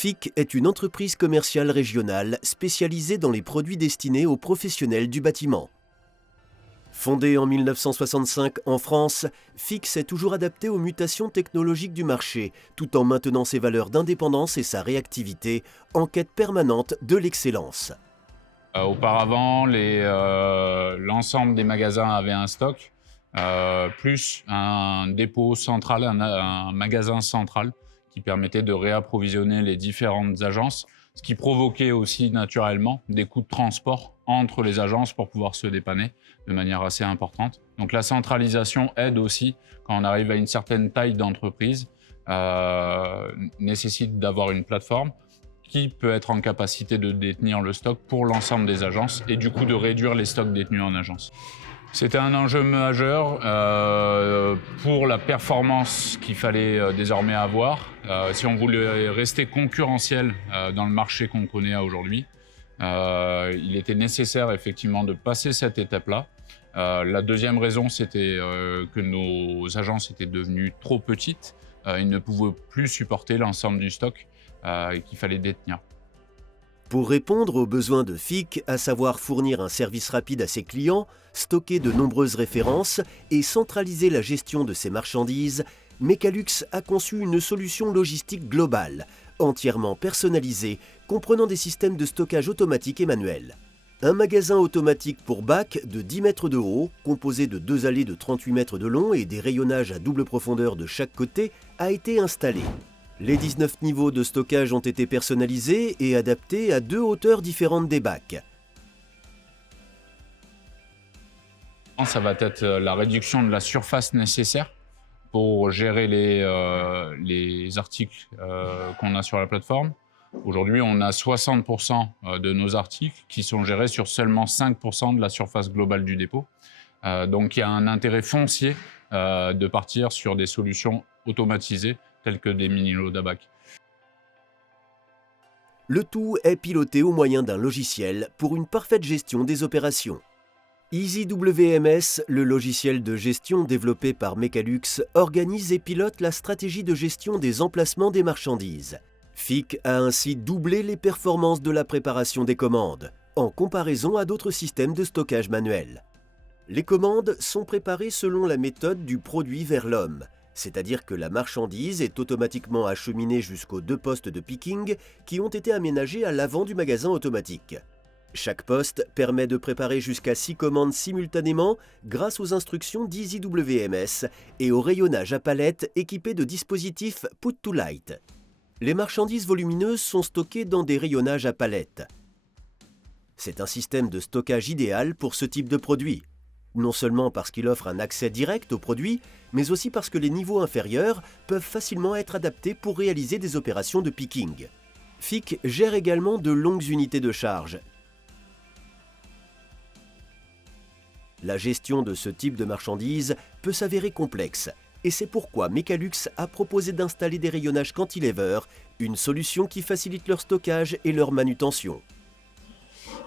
FIC est une entreprise commerciale régionale spécialisée dans les produits destinés aux professionnels du bâtiment. Fondée en 1965 en France, FIC s'est toujours adapté aux mutations technologiques du marché, tout en maintenant ses valeurs d'indépendance et sa réactivité, en quête permanente de l'excellence. Auparavant, l'ensemble des magasins avaient un stock, plus un dépôt central, un magasin central qui permettait de réapprovisionner les différentes agences, ce qui provoquait aussi naturellement des coûts de transport entre les agences pour pouvoir se dépanner de manière assez importante. Donc la centralisation aide aussi quand on arrive à une certaine taille d'entreprise, nécessite d'avoir une plateforme qui peut être en capacité de détenir le stock pour l'ensemble des agences et du coup de réduire les stocks détenus en agence. C'était un enjeu majeur pour la performance qu'il fallait désormais avoir. Si on voulait rester concurrentiel dans le marché qu'on connaît aujourd'hui, il était nécessaire effectivement de passer cette étape-là. La deuxième raison, c'était que nos agences étaient devenues trop petites. Ils ne pouvaient plus supporter l'ensemble du stock et qu'il fallait détenir. Pour répondre aux besoins de FIC, à savoir fournir un service rapide à ses clients, stocker de nombreuses références et centraliser la gestion de ses marchandises, Mecalux a conçu une solution logistique globale, entièrement personnalisée, comprenant des systèmes de stockage automatique et manuel. Un magasin automatique pour bac de 10 mètres de haut, composé de 2 allées de 38 mètres de long et des rayonnages à double profondeur de chaque côté, a été installé. Les 19 niveaux de stockage ont été personnalisés et adaptés à 2 hauteurs différentes des bacs. Ça va être la réduction de la surface nécessaire pour gérer les articles qu'on a sur la plateforme. Aujourd'hui, on a 60% de nos articles qui sont gérés sur seulement 5% de la surface globale du dépôt. Donc il y a un intérêt foncier de partir sur des solutions automatisées tels que des mini-lots d'ABAC. Le tout est piloté au moyen d'un logiciel pour une parfaite gestion des opérations. EasyWMS, le logiciel de gestion développé par Mecalux, organise et pilote la stratégie de gestion des emplacements des marchandises. FIC a ainsi doublé les performances de la préparation des commandes, en comparaison à d'autres systèmes de stockage manuel. Les commandes sont préparées selon la méthode du produit vers l'homme, c'est-à-dire que la marchandise est automatiquement acheminée jusqu'aux 2 postes de picking qui ont été aménagés à l'avant du magasin automatique. Chaque poste permet de préparer jusqu'à 6 commandes simultanément grâce aux instructions d'EasyWMS et au rayonnage à palette équipé de dispositifs Put to Light. Les marchandises volumineuses sont stockées dans des rayonnages à palette. C'est un système de stockage idéal pour ce type de produit. Non seulement parce qu'il offre un accès direct aux produits, mais aussi parce que les niveaux inférieurs peuvent facilement être adaptés pour réaliser des opérations de picking. FIC gère également de longues unités de charge. La gestion de ce type de marchandises peut s'avérer complexe, et c'est pourquoi Mecalux a proposé d'installer des rayonnages cantilever, une solution qui facilite leur stockage et leur manutention.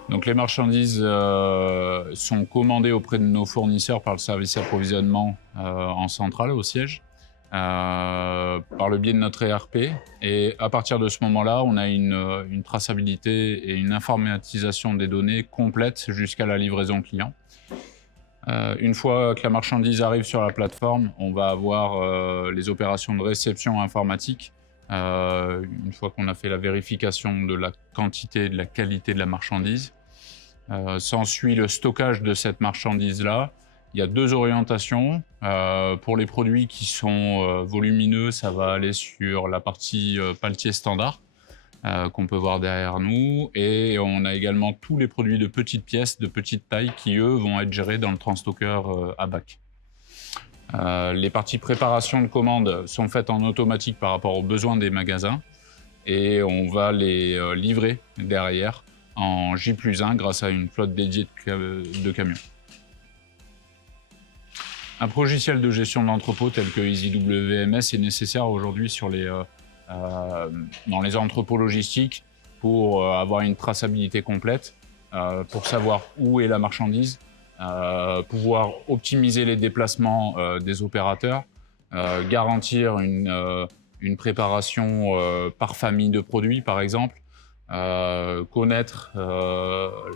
Donc les marchandises sont commandées auprès de nos fournisseurs par le service approvisionnement en centrale au siège, par le biais de notre ERP. Et à partir de ce moment-là, on a une traçabilité et une informatisation des données complète jusqu'à la livraison client. Une fois que la marchandise arrive sur la plateforme, on va avoir les opérations de réception informatique. Une fois qu'on a fait la vérification de la quantité et de la qualité de la marchandise, s'ensuit le stockage de cette marchandise-là. Il y a 2 orientations. Pour les produits qui sont volumineux, ça va aller sur la partie paletier standard qu'on peut voir derrière nous. Et on a également tous les produits de petites pièces, de petite taille, qui eux vont être gérés dans le transstocker ABAC. Les parties préparation de commandes sont faites en automatique par rapport aux besoins des magasins et on va les livrer derrière en J+1 grâce à une flotte dédiée de camions. Un logiciel de gestion de l'entrepôt tel que EasyWMS est nécessaire aujourd'hui dans les entrepôts logistiques pour avoir une traçabilité complète, pour savoir où est la marchandise, pouvoir optimiser les déplacements des opérateurs, garantir une une préparation par famille de produits, par exemple, connaître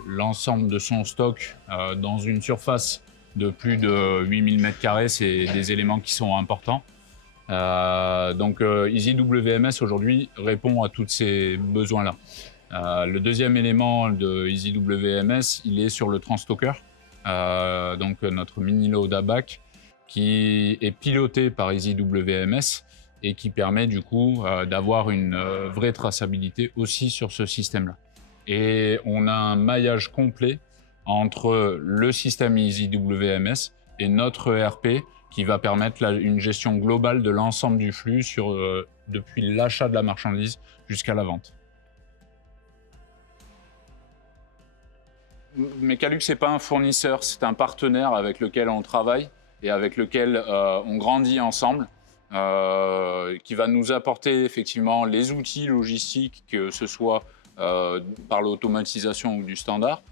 l'ensemble de son stock dans une surface de plus de 8000 m², c'est des éléments qui sont importants. Donc EasyWMS aujourd'hui répond à tous ces besoins-là. Le deuxième élément de EasyWMS, il est sur le Transstocker, donc notre mini load ABAC, qui est piloté par EasyWMS et qui permet du coup d'avoir une vraie traçabilité aussi sur ce système-là. Et on a un maillage complet entre le système EasyWMS et notre ERP qui va permettre une gestion globale de l'ensemble du flux depuis l'achat de la marchandise jusqu'à la vente. Mecalux n'est pas un fournisseur, c'est un partenaire avec lequel on travaille et avec lequel on grandit ensemble, qui va nous apporter effectivement les outils logistiques, que ce soit par l'automatisation ou du standard.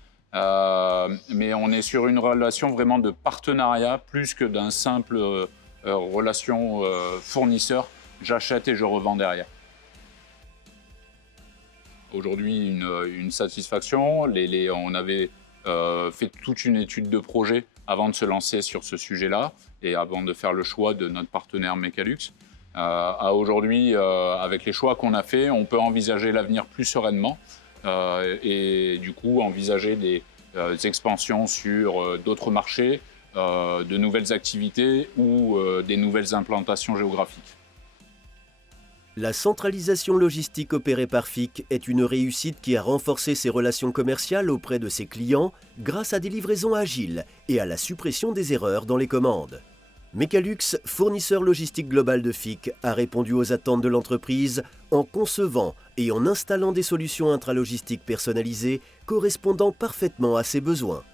Mais on est sur une relation vraiment de partenariat plus que d'un simple relation fournisseur, j'achète et je revends derrière. Aujourd'hui, une satisfaction. On avait fait toute une étude de projet avant de se lancer sur ce sujet-là et avant de faire le choix de notre partenaire Mecalux. Aujourd'hui, avec les choix qu'on a faits, on peut envisager l'avenir plus sereinement et du coup envisager des expansions sur d'autres marchés, de nouvelles activités ou des nouvelles implantations géographiques. La centralisation logistique opérée par FIC est une réussite qui a renforcé ses relations commerciales auprès de ses clients grâce à des livraisons agiles et à la suppression des erreurs dans les commandes. Mecalux, fournisseur logistique global de FIC, a répondu aux attentes de l'entreprise en concevant et en installant des solutions intralogistiques personnalisées correspondant parfaitement à ses besoins.